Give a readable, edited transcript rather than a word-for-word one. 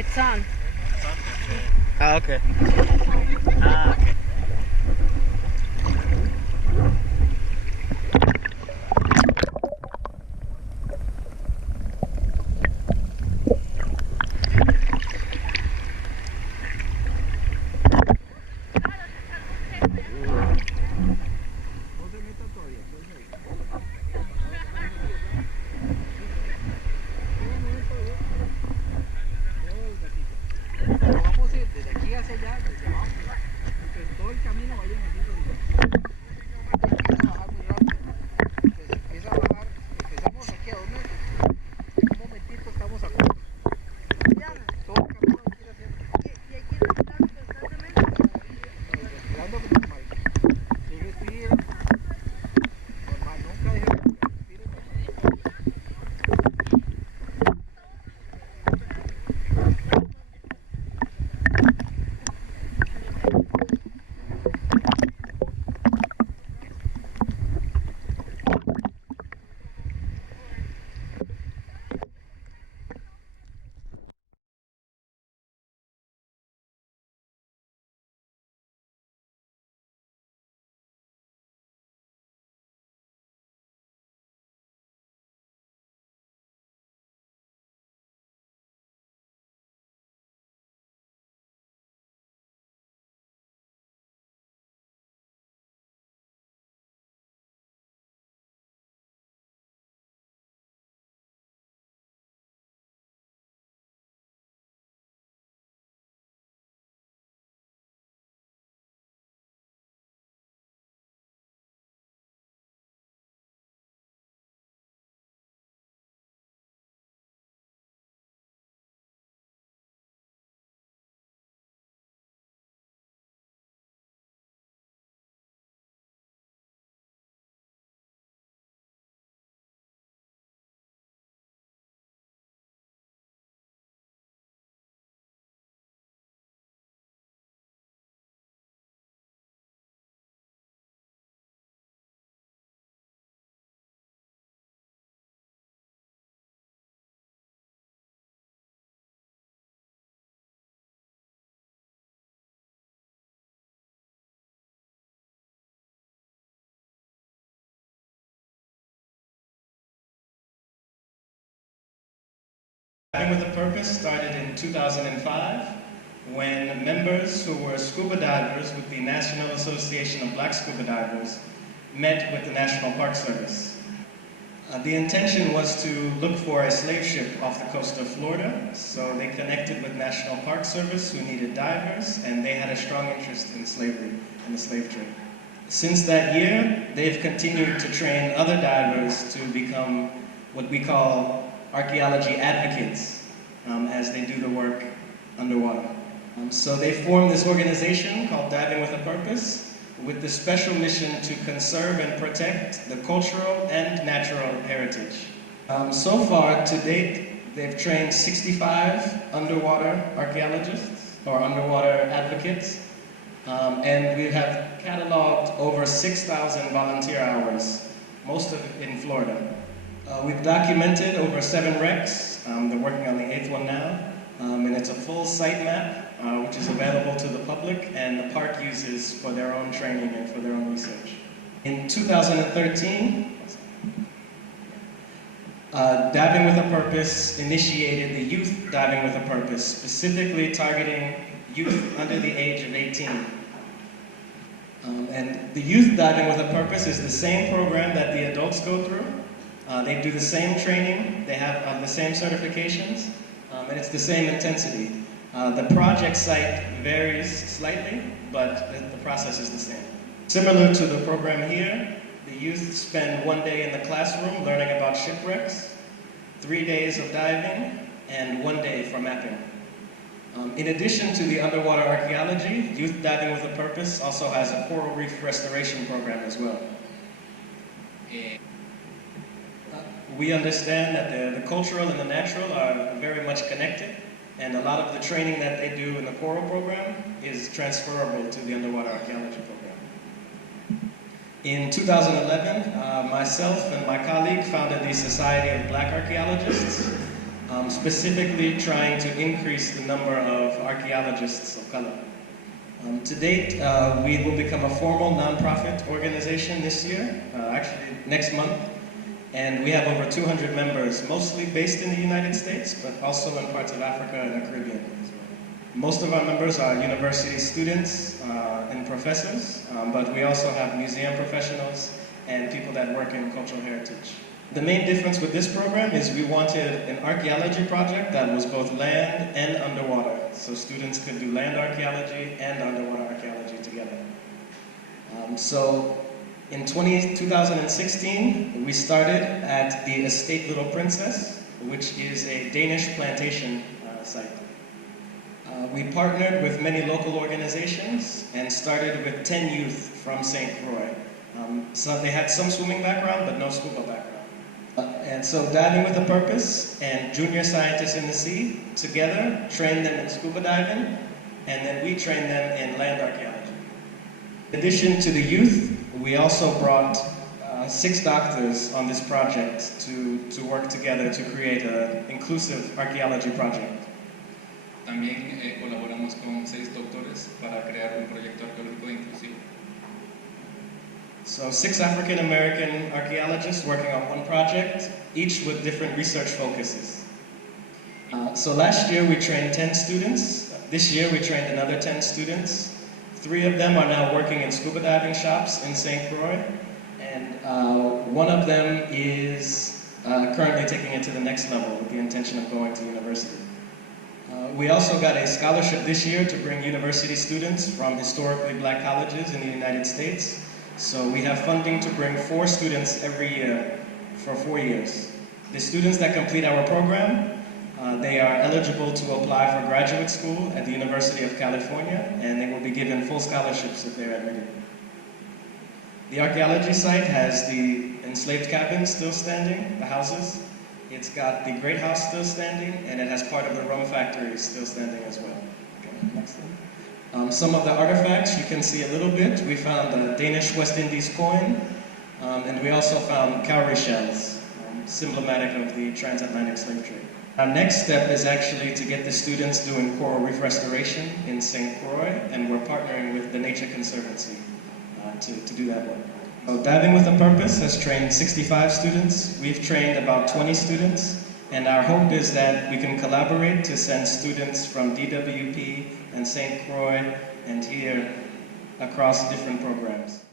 It's on. Ah, okay. Ah, okay. Vamos a ir desde aquí hacia allá, desde abajo. Entonces todo el camino vayan así empieza a bajar muy rápido. Entonces empieza a bajar, empezamos aquí a 2 metros. En un momentito estamos a 4. Todo el camino hay que ir haciendo. Y hay que ir respirando constantemente. Respirando normal. Sí, respira. Normal, nunca deje de respirar. Respire normal. Diving with a Purpose started in 2005 when members who were scuba divers with the National Association of Black Scuba Divers met with the National Park Service. The intention was to look for a slave ship off the coast of Florida, so they connected with National Park Service who needed divers, and they had a strong interest in slavery and the slave trade. Since that year, they've continued to train other divers to become what we call archaeology advocates as they do the work underwater. So they formed this organization called Diving with a Purpose with the special mission to conserve and protect the cultural and natural heritage. So far, to date, they've trained 65 underwater archaeologists or underwater advocates, and we have cataloged over 6,000 volunteer hours, most of it in Florida. We've documented over 7 wrecks. They're working on the 8th one now. And it's a full site map, which is available to the public and the park uses for their own training and for their own research. In 2013, Diving with a Purpose initiated the Youth Diving with a Purpose, specifically targeting youth under the age of 18. And the Youth Diving with a Purpose is the same program that the adults go through. They do the same training, they have the same certifications, and it's the same intensity. The project site varies slightly, but the process is the same. Similar to the program here, the youth spend 1 day in the classroom learning about shipwrecks, 3 days of diving, and 1 day for mapping. In addition to the underwater archaeology, Youth Diving with a Purpose also has a coral reef restoration program as well. We understand that the cultural and the natural are very much connected, and a lot of the training that they do in the coral program is transferable to the underwater archaeology program. In 2011, myself and my colleague founded the Society of Black Archaeologists. specifically trying to increase the number of archaeologists of color. To date, we will become a formal nonprofit organization this year, actually next month, and we have over 200 members, mostly based in the United States, but also in parts of Africa and the Caribbean. Most of our members are university students and professors, but we also have museum professionals and people that work in cultural heritage. The main difference with this program is we wanted an archaeology project that was both land and underwater, so students could do land archaeology and underwater archaeology together. So in 2016, we started at the Estate Little Princess, which is a Danish plantation site. We partnered with many local organizations and started with 10 youth from St. Croix. So they had some swimming background, but no scuba background. And so Diving with a Purpose and Junior Scientists in the Sea together trained them in scuba diving, and then we trained them in land archaeology. In addition to the youth, we also brought 6 doctors on this project to work together to create an inclusive archaeology project. También colaboramos con 6 doctores para crear un proyecto arqueológico inclusivo. So 6 African American archaeologists working on one project, each with different research focuses. So last year we trained 10 students. This year we trained another 10 students. 3 of them are now working in scuba diving shops in St. Croix, and one of them is currently taking it to the next level with the intention of going to university. We also got a scholarship this year to bring university students from historically black colleges in the United States. So we have funding to bring 4 students every year for 4 years. The students that complete our program, they are eligible to apply for graduate school at the University of California, and they will be given full scholarships if they're admitted. The archaeology site has the enslaved cabins still standing, the houses. It's got the Great House still standing, and it has part of the rum factory still standing as well. Okay, next one. Some of the artifacts you can see a little bit. We found a Danish West Indies coin, and we also found cowrie shells, symbolic of the transatlantic slave trade. Our next step is actually to get the students doing coral reef restoration in St. Croix, and we're partnering with the Nature Conservancy to do that work. So Diving with a Purpose has trained 65 students. We've trained about 20 students, and our hope is that we can collaborate to send students from YDWP and St. Croix and here across different programs.